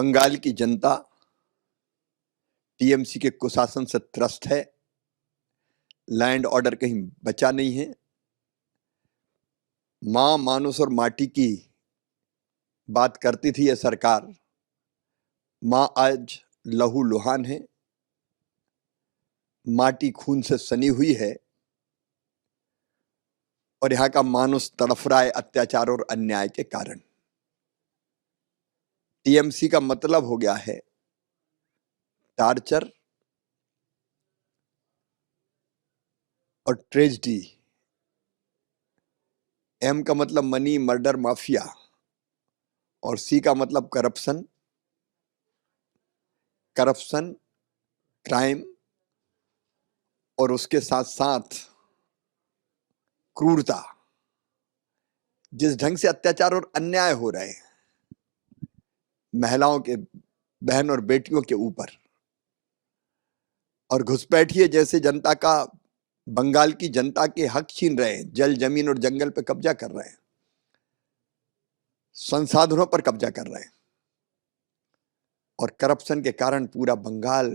बंगाल की जनता टीएमसी के कुशासन से त्रस्त है। लैंड ऑर्डर कहीं बचा नहीं है। मां मानुस और माटी की बात करती थी यह सरकार। मां आज लहू लुहान है। माटी खून से सनी हुई है और यहां का मानुस तड़फ रहा है अत्याचार और अन्याय के कारण। टीएमसी का मतलब हो गया है टार्चर और ट्रेजेडी। एम का मतलब मनी, मर्डर, माफिया और सी का मतलब करप्शन, क्राइम और उसके साथ साथ क्रूरता। जिस ढंग से अत्याचार और अन्याय हो रहे हैं महिलाओं के, बहन और बेटियों के ऊपर, और घुसपैठिए जैसे जनता का, बंगाल की जनता के हक छीन रहे हैं, जल, जमीन और जंगल पर कब्जा कर रहे हैं, संसाधनों पर कब्जा कर रहे हैं और करप्शन के कारण पूरा बंगाल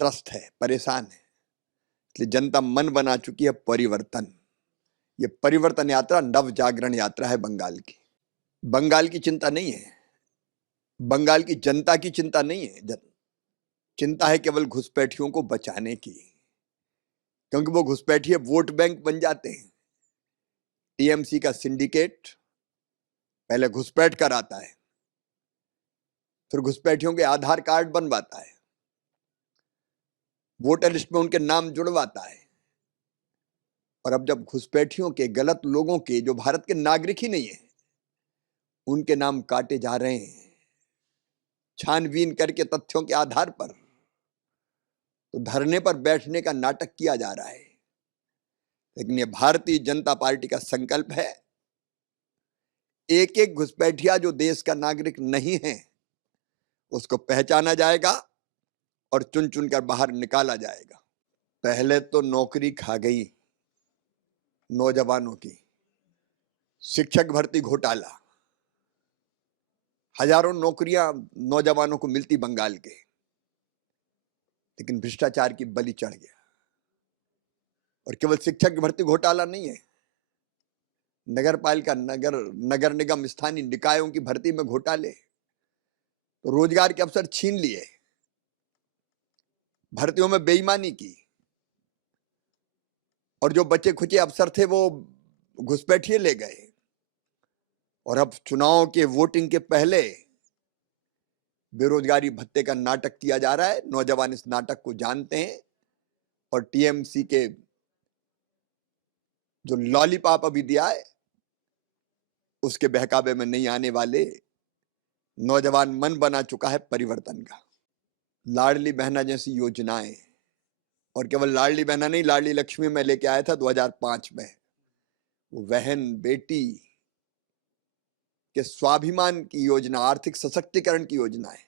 त्रस्त है, परेशान है। इसलिए जनता मन बना चुकी है परिवर्तन। ये परिवर्तन यात्रा नव जागरण यात्रा है बंगाल की। बंगाल की चिंता नहीं है, बंगाल की जनता की चिंता नहीं है। चिंता है केवल घुसपैठियों को बचाने की, क्योंकि वो घुसपैठिए वोट बैंक बन जाते हैं। टीएमसी का सिंडिकेट पहले घुसपैठ कराता है, फिर घुसपैठियों के आधार कार्ड बनवाता है, वोटर लिस्ट में उनके नाम जुड़वाता है, और अब जब घुसपैठियों के, गलत लोगों के, जो भारत के नागरिक ही नहीं है, उनके नाम काटे जा रहे हैं छानबीन करके तथ्यों के आधार पर, तो धरने पर बैठने का नाटक किया जा रहा है। लेकिन ये भारतीय जनता पार्टी का संकल्प है, एक एक घुसपैठिया जो देश का नागरिक नहीं है उसको पहचाना जाएगा और चुन चुन कर बाहर निकाला जाएगा। पहले तो नौकरी खा गई नौजवानों की, शिक्षक भर्ती घोटाला, हजारों नौकरियां नौजवानों को मिलती बंगाल के, लेकिन भ्रष्टाचार की बलि चढ़ गया। और केवल शिक्षक भर्ती घोटाला नहीं है, नगर पालिका, नगर निगम, स्थानीय निकायों की भर्ती में घोटाले, तो रोजगार के अवसर छीन लिए, भर्तियों में बेईमानी की, और जो बचे खुचे अफसर थे वो घुसपैठिए ले गए। और अब चुनाव के, वोटिंग के पहले बेरोजगारी भत्ते का नाटक किया जा रहा है। नौजवान इस नाटक को जानते हैं और टीएमसी के जो लॉलीपॉप अभी दिया है उसके बहकावे में नहीं आने वाले। नौजवान मन बना चुका है परिवर्तन का। लाडली बहना जैसी योजनाएं, और केवल लाडली बहना नहीं, लाडली लक्ष्मी में लेके आया था 2005 में, वो बहन बेटी के स्वाभिमान की योजना, आर्थिक सशक्तिकरण की योजना है।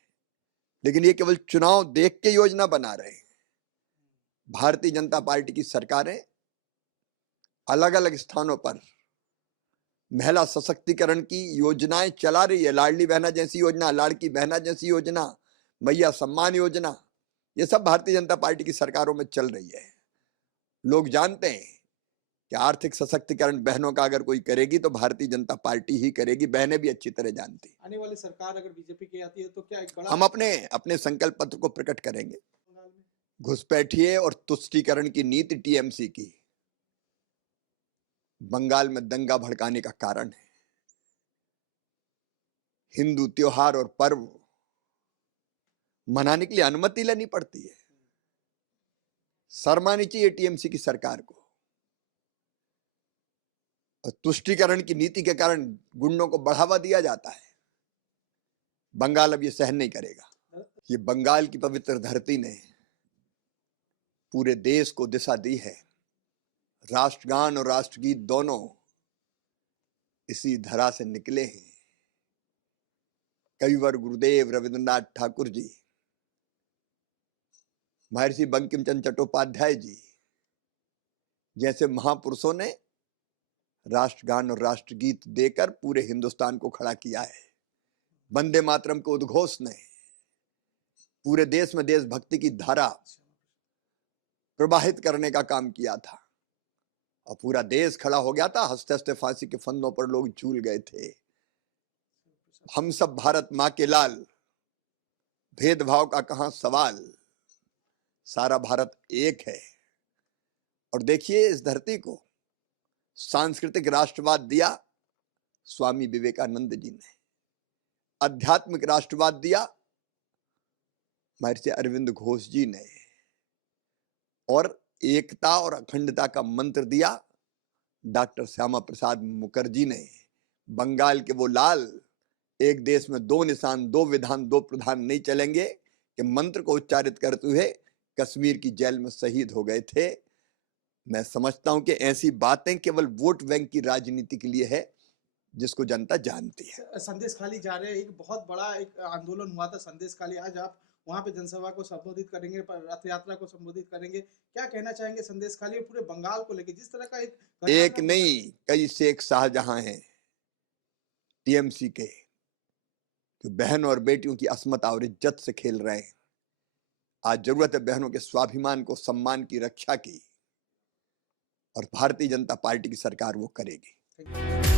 लेकिन ये केवल चुनाव देख के योजना बना रहे हैं। भारतीय जनता पार्टी की सरकारें अलग अलग स्थानों पर महिला सशक्तिकरण की योजनाएं चला रही है। लाडली बहना जैसी योजना, लाड़की बहना जैसी योजना, मैया सम्मान योजना, ये सब भारतीय जनता पार्टी की सरकारों में चल रही है। लोग जानते हैं कि आर्थिक सशक्तिकरण बहनों का अगर कोई करेगी तो भारतीय जनता पार्टी ही करेगी। बहनें भी अच्छी तरह जानती। आने वाली सरकार अगर बीजेपी की आती है तो क्या एक बड़ा, हम अपने संकल्प पत्र को प्रकट करेंगे। घुसपैठिए और तुष्टीकरण की नीति टीएमसी की बंगाल में दंगा भड़काने का कारण है। हिंदू त्योहार और पर्व मनाने के लिए अनुमति लेनी पड़ती है। शर्म आनी चाहिए टीएमसी की सरकार को। और तुष्टीकरण की नीति के कारण गुंडों को बढ़ावा दिया जाता है। बंगाल अब ये सहन नहीं करेगा। ये बंगाल की पवित्र धरती ने पूरे देश को दिशा दी है। राष्ट्रगान और राष्ट्रगीत दोनों इसी धरा से निकले हैं। कविवर गुरुदेव रविंद्रनाथ ठाकुर जी, महर्षि बंकिम चंद्र चट्टोपाध्याय जी जैसे महापुरुषों ने राष्ट्रगान और राष्ट्रगीत देकर पूरे हिंदुस्तान को खड़ा किया है। वंदे मातरम के उद्घोष ने पूरे देश में देशभक्ति की धारा प्रवाहित करने का काम किया था और पूरा देश खड़ा हो गया था। हंसते हंसते फांसी के फंदों पर लोग झूल गए थे। हम सब भारत माँ के लाल, भेदभाव का कहां सवाल, सारा भारत एक है। और देखिए, इस धरती को सांस्कृतिक राष्ट्रवाद दिया स्वामी विवेकानंद जी ने, आध्यात्मिक राष्ट्रवाद दिया महर्षि अरविंद घोष जी ने, और एकता और अखंडता का मंत्र दिया डॉक्टर श्यामा प्रसाद मुखर्जी ने। बंगाल के वो लाल, एक देश में दो निशान, दो विधान, दो प्रधान नहीं चलेंगे, कि मंत्र को उच्चारित करते हुए कश्मीर की जेल में शहीद हो गए थे। मैं समझता हूं कि ऐसी बातें केवल वोट बैंक की राजनीति के लिए है, जिसको जनता जानती है। संदेश खाली जा रहे हैं, एक बहुत बड़ा एक आंदोलन हुआ था संदेश खाली, आज आप वहां पे जनसभा को संबोधित करेंगे, रथ यात्रा को संबोधित करेंगे, क्या कहना चाहेंगे संदेश खाली और पूरे बंगाल को लेकर जिस तरह का एक नहीं, कई शेख शाहजहां हैं टीएमसी के, जो बहन और बेटियों की अस्मत और इज्जत से खेल रहे हैं। आज जरूरत है बहनों के स्वाभिमान को, सम्मान की रक्षा की, और भारतीय जनता पार्टी की सरकार वो करेगी।